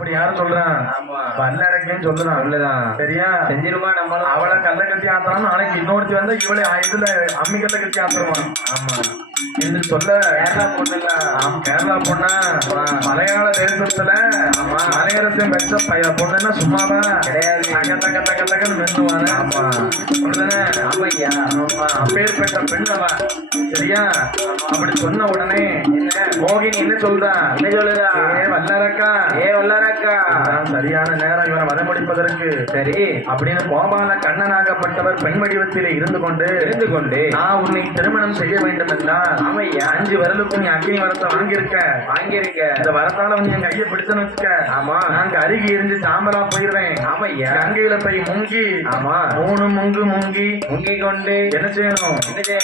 அப்படி யாரும் சொல்றான்? வல்லரைக்குன்னு சொல்லுதான். சரியா? செஞ்சிருமா நம்ம அவளை கல்ல கட்டி ஆத்தலாம், நாளைக்கு இன்னொருத்தி வந்து இவளை இதுல அம்மி கல்ல கட்டி ஆத்துருவான். ஆமா என்று சொல்ல கேரளா பொண்ணுல கேரளா பொண்ணா மலையாள தேசத்துல மலையரசன் பெற்ற பொண்ணுன்னா சும்மாதான் கிடையாது. கல்லகன்னு மென்னுவான. ஆமா அப்படிதானே? ஆமையா ஆமா அப்பேற்பட்ட பெண் அவ. சரியா? அப்படி சொன்ன உடனே என்ன மோகினி என்ன சொல்றா? என்ன சொல்லுதா? ஏ வல்லரக்கா, ஏ வல்லாரக்கா, இதுதான் சரியான நேரம் இவனை வதமுடிப்பதற்கு. சரி அப்படின்னு கோபால கண்ணனாகப்பட்டவர் பெண் வடிவத்திலே இருந்து கொண்டு நான் உன்னை திருமணம் செய்ய வேண்டும் என்றால் ஆமையா 5 வரலுக்கு நீ அக்னி வரத்தை வாங்கியிருக்க. இந்த வரத்தால வந்து என் கையை பிடிச்சுன்னு வச்சுக்க. ஆமா நாங்க அருகி இருந்து சாம்பலா போயிடுவேன். ஆமையா கங்கையில போய் முங்கி ஆமா 3 முங்கு முங்கி முங்கிக் கொண்டு என்ன செய்யணும்?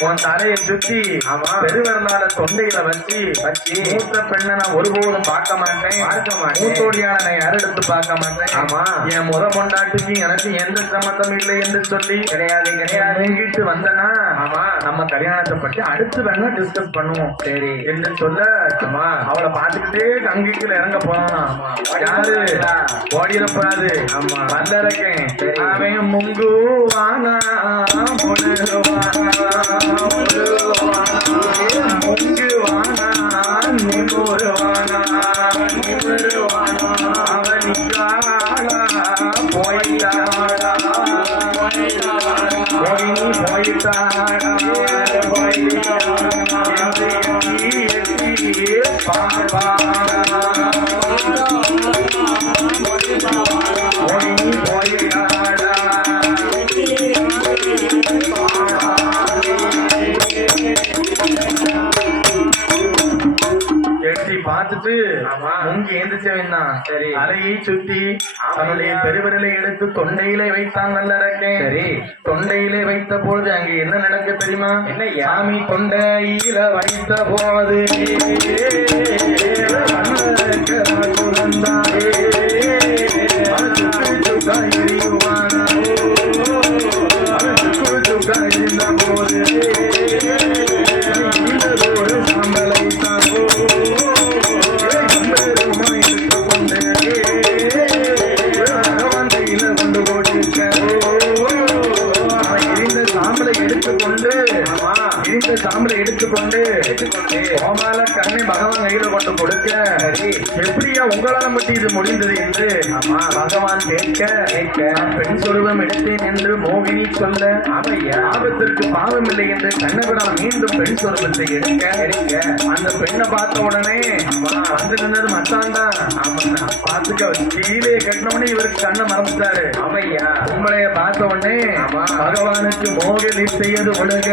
உன் தலையை சுத்தி ஆமா பெருவரலால தொண்டையில வச்சு மூத்த பெண்ணை நான் ஒருபோதும் பார்க்க மாட்டேன். மூத்தோடியான நான் யாரெடுத்து பார்க்க மாட்டேன். ஆமா என் முத பொண்டாட்டிக்கு எனக்கு எந்த சம்மந்தம் இல்லை என்று சொல்லி கிடையாது முங்கிட்டு வந்தனா ஆமா நம்ம கல்யாணத்தை பற்றி அடுத்து வேணா டிஸ்கஸ் பண்ணுவோம். சரி என்று சொல்ல ஆமா அவளை பார்த்துக்கிட்டே கங்கைக்குள்ள இறங்க போறான். யாரு? ஓடிடப்படாது. ஆமா வல்லரக்கேன். சரி. அவன் முங்குவானா முழுவானா முங்குவானா நிமுருவானா நிமுருவானா அவன் போயிட்டாடா பார்த்துட்டு முங்கி எந்திரிச்சவன் சரி அலையை சுத்தி அவனுடைய பெருவிரலை எடுத்து தொண்டையிலே வைத்தான். வல்லரக்கேன். சரி தொண்டையிலே வைத்த பொழுது அங்கே என்ன நடக்க தெரியுமா? என்ன சாமி தொண்டையில வைத்த போது சாம்பலை எடுத்துக்கொண்டு கோமால கண்ணை பகவான் கையில கொண்டு கொடுக்க எப்படியா உங்களால மட்டும் இது முடிந்தது என்று பகவான் கேட்க பெண் சொருவம் எடுத்தேன் என்று மோகினி சொல்ல ஆபத்திற்கு பாவம் இல்லை என்று கண்ணபிரான் மீண்டும் பெண் சொருவத்தை எடுக்க அந்த பெண்ணை பார்த்த உடனே வந்து நின்றது மச்சான் தான். பார்த்துக்க கீழே கட்டினவுடனே இவருக்கு கண்ணை மறந்துட்டாரு. ஆமையா உங்களைய பார்த்த உடனே பகவானுக்கு மோகினி செய்யது ஒழுக